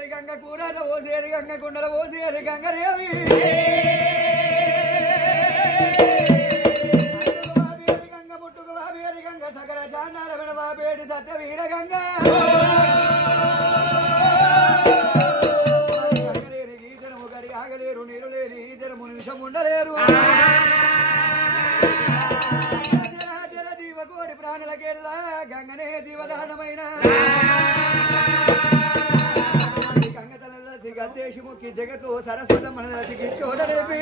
పోసేది గంగ కూరట పోసేది గంగ కుండల పోసేది గంగదేవి గంగ ముట్టుకు బాబేది గంగ సకల చాండాల విడ బాబేడి సత్య వీర గంగ గంగలేని ఈ జనము గడి ఆగలేరు నీరు లేని ఈ జనము నిమిషం ఉండలేరు జీవకోడి ప్రాణులకెల్లా గంగనే జీవదానమైన గద్దేశి ముఖ్య జగత్తు సరస్వతమ్మన దశకి చోటలేపి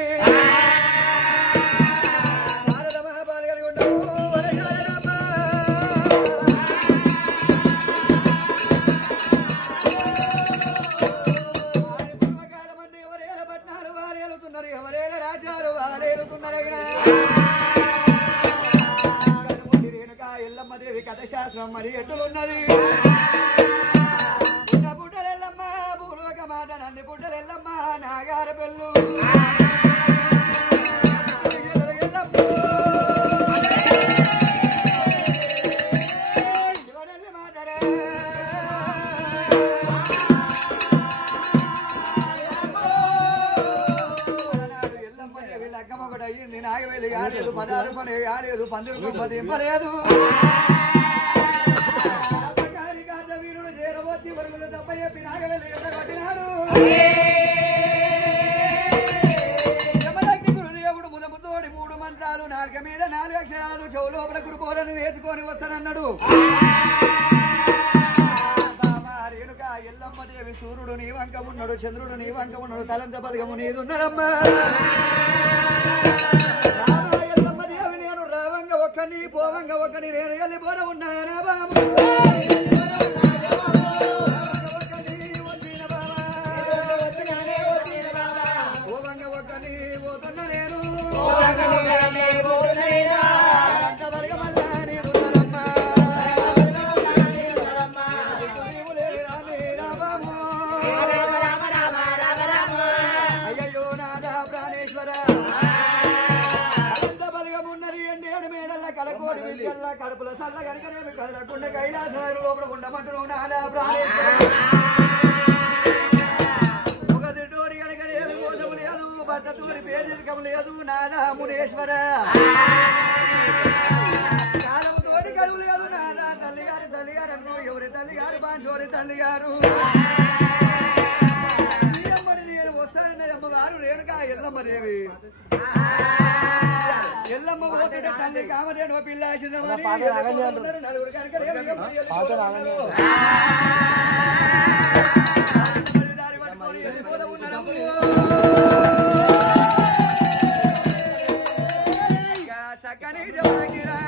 భారత మహాబాలి కలిగి ఉండవు పూర్వకాల మంది ఎవరేల పట్నాలు వాలేలుతున్నారు ఎవరేల రాజ్యాలు వాలేలుతున్నారు రేణుక ఎల్లమ్మ దేవి కథ శాస్త్రం మరి ఎట్లున్నది పుట్టలెల్లమ్మ భూలోక మాట నన్ను పుట్టలెల్లమ్మ నాగార పెళ్ళు శివనల్లి మాటరా ఎల్లమ్మ దేవి లగ్గం ఒకటి అయ్యింది నాగవేలి కాలేదు పదాలు పని కాలేదు పందులు గొప్పదింపలేదు వీరుడు చేరవచ్చి వరుగులు తప్ప చెప్పి నాగవెల్లి ఎడగొట్టినాడు యమదగ్ని గురుదేవుడు ముదముతోడి 3 మంత్రాలు నాలుక మీద 4 అక్షరాలు చెవులోపల గురుపోలను నేర్చుకొని వస్తానన్నాడు రేణుక ఎల్లమ్మ దేవి సూర్యుడు నీ వంక ఉన్నాడు చంద్రుడు నీ వంక ఉన్నాడు తలంత బలగము నీదున్నదమ్మా ఎల్లమ్మ దేవి నేను రావంగ ఒక్కని పోవంగ ఒక్కని నేను వెళ్ళిపోన ఉన్నానా బాము కడుపుల సల్ల కనుకనేమి కదలకుండా కైలాసాలు లోపల ఉండమంటున్నావు నాదా ఒక తిట్టోడి కనుకనేమి మోసము లేదు భర్తతోడి పేదరికం లేదు నాదా మునేశ్వర కాలముతోటి కడుపు లేదు నాదా తల్లిగారు అన్ను ఎవరి తల్లిగారు బాంచోరి తల్లిగారు నేను వస్తానన్నది అమ్మగారు రేణుక ఎల్లమ్మ దేవి ఎల్లమ్మ పోతుంటే తల్లి కామదేను పిల్ల నలుగురు కనుక దారి పట్టుకొని వెళ్ళిపోతూ ఉన్నాడు సక్కని జమగిరా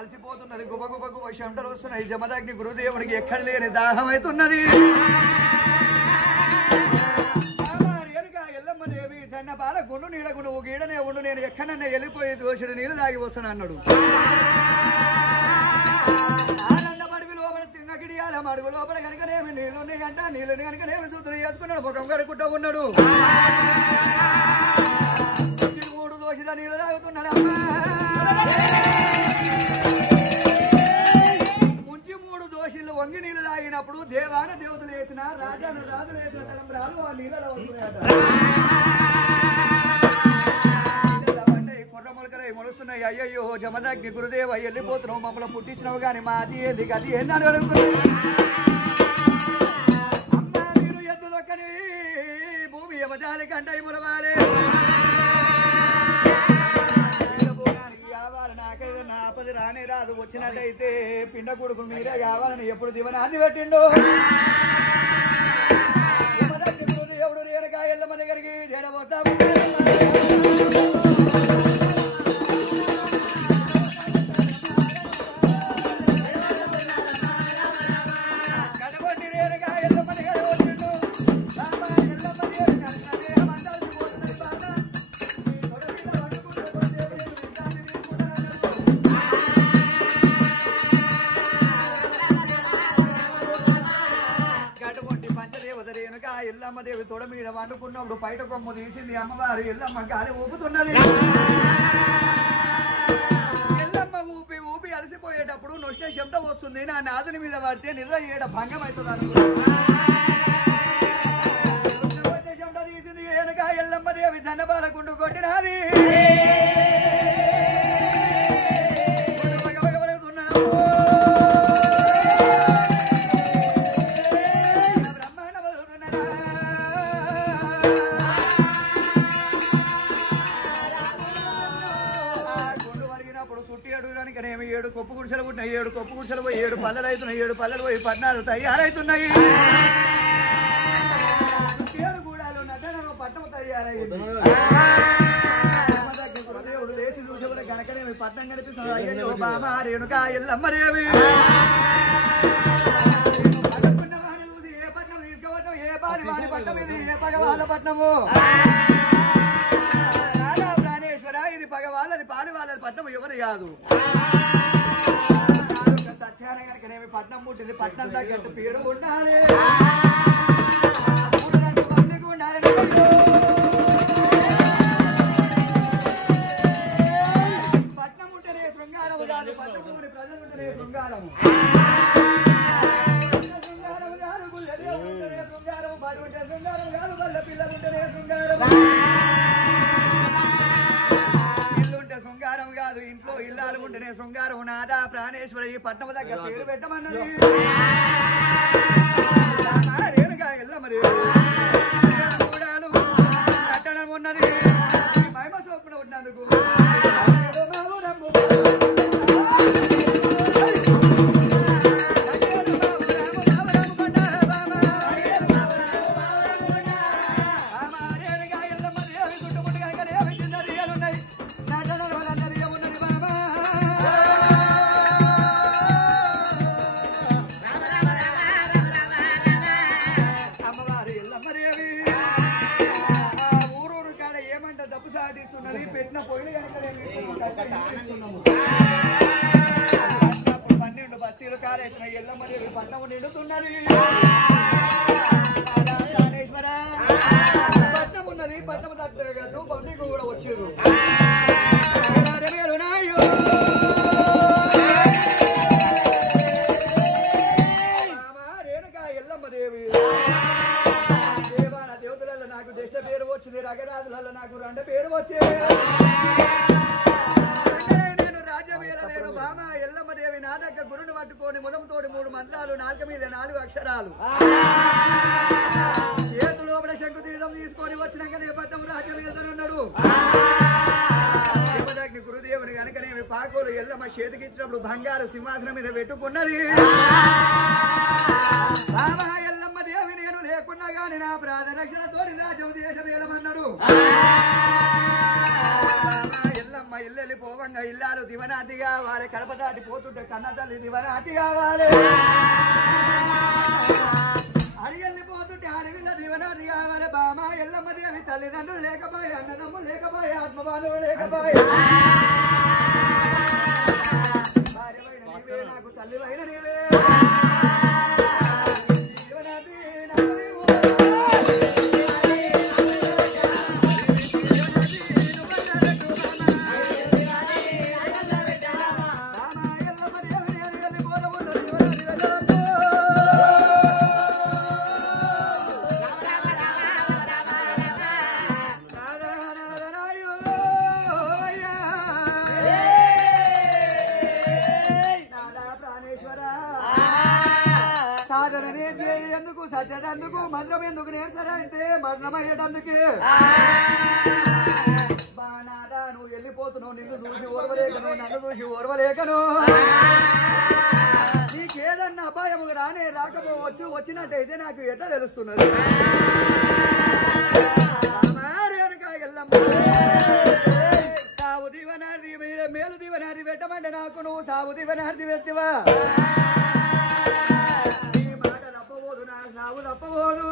అలసిపోతున్నది గుబ గుబ గుబ చెమటలు వస్తున్నాయి జమదగ్ని గురుదేవునికి ఎక్కడ లేని దాహం అవుతున్నది ఎల్లమ్మ దేవి చిన్న పాల గుండు నీడకు నువ్వు గీడనే ఉండు నేను ఎక్కడన్నా వెళ్ళిపోయి దోషుడు నీళ్ళు తాగి వస్తాను అన్నాడు ఆనందపడివి లోపల తింగకిడియాల మడుగు లోపల కనుకనేమి నీళ్ళున్నాయి అంట నీళ్ళని కనుకనేమి సూతులు చేసుకున్నాడు ముఖం కడుక్కుంటూ ఉన్నాడు 3 దోషుల నీళ్ళు తాగుతున్నాడు అమ్మా ముంచి 3 దోషులు వంగి నీళ్ళు తాగినప్పుడు దేవాన దేవతలు వేసిన రాజాను రాజులు వేసిన తలంబ్రాలు ఆ నీళ్ళలో వస్తున్నాయట కొర్ర మొలకలై మొలుస్తున్నాయి అయ్యయ్యో జమదగ్ని గురుదేవ వెళ్ళిపోతున్నావు మమ్మల్ని పుట్టించినావు కానీ మా అది ఏంది గది ఏందని అడుగుతున్నావు దండై ములవాలి నాకైతే నా ఆపది రానే రాదు వచ్చినట్టయితే పిండ కొడుకు మీరే కావాలని ఎప్పుడు దివనాన్ని పెట్టిండు ఎవడు రేణుకాయ ఎల్లమ్మ దగ్గరికి చేరబోస్తాము ఎల్లమ్మదేవి తొడ మీద వండుకున్నప్పుడు బయట కొమ్ము తీసింది అమ్మవారు ఎల్లమ్మ గాలి ఊపుతున్నది ఎల్లమ్మ ఊపి ఊపి అలసిపోయేటప్పుడు నొష్ట శబ్దం వస్తుంది నా నాదుని మీద పడితే నిద్ర ఏడ భంగం అవుతుంది శబ్దం తీసింది ఏనుక ఎల్లమ్మదేవి జనబాలకుండు కొట్టినది ఏడు కొప్పు గుడిసెలు పుట్టినాయి 7 కొప్పు గుడిసెలు పోయి 7 పల్లెలు అవుతున్నాయి 7 పల్లెలు పోయి 14 తయారవుతున్నాయి 7 గూడాలు నటనలో పట్టణం తయారయ్యింది దేవుడు లేచి చూసేవారు కనుకనేమి పట్టణం కనిపిస్తుంది అయ్యో బాబా రేణుక ఎల్లమ్మదేవి పట్టుకున్నవాడిని చూసి ఏ పట్టణం తీసుకోవటం ఏ బాలి వాడి పట్టణం ఇది ఏ పగవాళ్ళ పట్టణము ప్రాణేశ్వర ఇది పగవాళ్ళది పాలి వాళ్ళది పట్టణం ఎవరు కాదు సత్యాన కనుకనేమి పట్నం పుట్టింది పట్నం తగ్గట్టు పేరు ఉండాలి ఉండాలి పట్నం ఉంటేనే శృంగారం కాదు పట్టణంలోని ప్రజలు ఉంటేనే శృంగారము శృంగారం కాదు గుళ్ళె ఉంటేనే శృంగారం బడి ఉంటే శృంగారం కాదు వల్ల పిల్లలు ఉంటేనే శృంగారం శృంగారం కాదు ఇంట్లో ఇల్లాలు ఉంటేనే శృంగారం నాదా ప్రాణేశ్వర ఈ పట్నం దగ్గర పేరు పెట్టమన్నది రేణుక ఎల్లమ్మది కట్టడం ఉన్నది మహిమ చొప్పున ఉన్నందుకు పెట్టిన పొయ్యి కనుక 12 బస్తీలు కాలేస్తున్నాయి ఎల్లమ్మదేవి పట్నం నిండుతున్నది ప్రాణేశ్వర పట్నం ఉన్నది పట్నం తగ్గట్టు పబ్లిక్ కూడా వచ్చారు రేణుక ఎల్లమ్మదేవి దేవాల దేవతలలో నాకు దశ పేరు వచ్చింది రగరాజులలో నాకు 2 పేరు వచ్చేది నేను రాజ్యమేల నేను బామ ఎల్లమ్మదేవి నాటక గురుని పట్టుకొని ముదముతోటి 3 మంత్రాలు 4 మీద 4 అక్షరాలు చేతు లోపల శంకు తీర్థం తీసుకొని వచ్చినాక నే పట్టం రాజ్యమేలున్నాడు శివదగ్ని గురుదేవుని కనుకనేమి పాకోలు ఎల్లమ్మ చేతికిచ్చినప్పుడు బంగారు సింహాసనం మీద పెట్టుకున్నది బామ ఎల్లమ్మ దేవి నేను లేకున్నా గాని నా ప్రాణ రక్షణతోటి రాజ్యం దేశమేలమన్నాడు ఎల్లమ్మ ఇల్లెళ్ళి పోవంగా ఇల్లాలు దివనాతి కావాలి కడప దాటి పోతుంటే కన్న తల్లి దివనాతి కావాలి అడిగెళ్ళి పోతుంటే అడవిలో దివనాతి కావాలి బామ ఎల్లమ్మ దేవి తల్లిదండ్రులు లేకపోయి అన్నదమ్ములు లేకపోయి ఆత్మబాంధవులు లేకపోయి భార్యమైన నీవే నాకు తల్లివైన నీవే దివనాతి నాకు నీవు ప్రాణేశ్వర సచ్చదందుకు మంత్రం ఎందుకు నేసరా అంటే మరణమయ్యేటందుకే బానాదా నువ్వు వెళ్ళిపోతున్నావు నిన్ను చూసి ఓర్వలేకను నన్ను చూసి ఓర్వలేకను నీకేదన్నా అపాయము రానే రాకపోవచ్చు వచ్చినట్టయితే నాకు ఎట్లా తెలుస్తున్నది సాగు దివనార్ది మేలు దివనార్ది పెట్టమంటే నాకు నువ్వు సాగు దివనార్ది పెట్టివా నీ మాట తప్పబోదు నా సాగు తప్పబోదు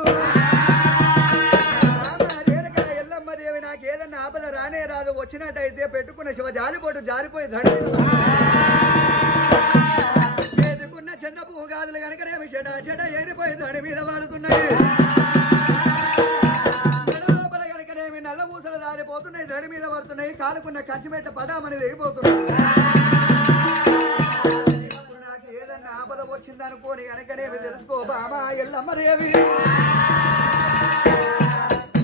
ఎల్లమ్మ దేవి నాకేదన్నా ఆపద రానే రాదు వచ్చినట్టయితే పెట్టుకున్న శివ జాలిపోటు జారిపోయి ఎదుకున్న చిన్న పువ్వు గాజులు కనుకనేమి చెడ చెడ ఏరిపోయి దాని మీద వాడుతున్నాయి నల్ల పూసలు దారిపోతున్నాయి దాని మీద పడుతున్నాయి కాలుకున్న కంచిమెట్ట పడామని వేగిపోతున్నాయి నాకు ఏదన్నా ఆపద వచ్చిందనుకోని కనుకనేమి తెలుసుకో బామా ఎల్లమ్మ దేవి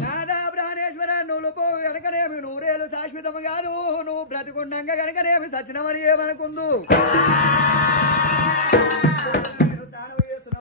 నాదా ప్రాణేశ్వర నువ్వు పో కనుకనేమి నూరేళ్ళు శాశ్వతము కాదు నువ్వు బ్రతికుండంగా కనుకనేమి సచ్చినమని ఏమనుకుందు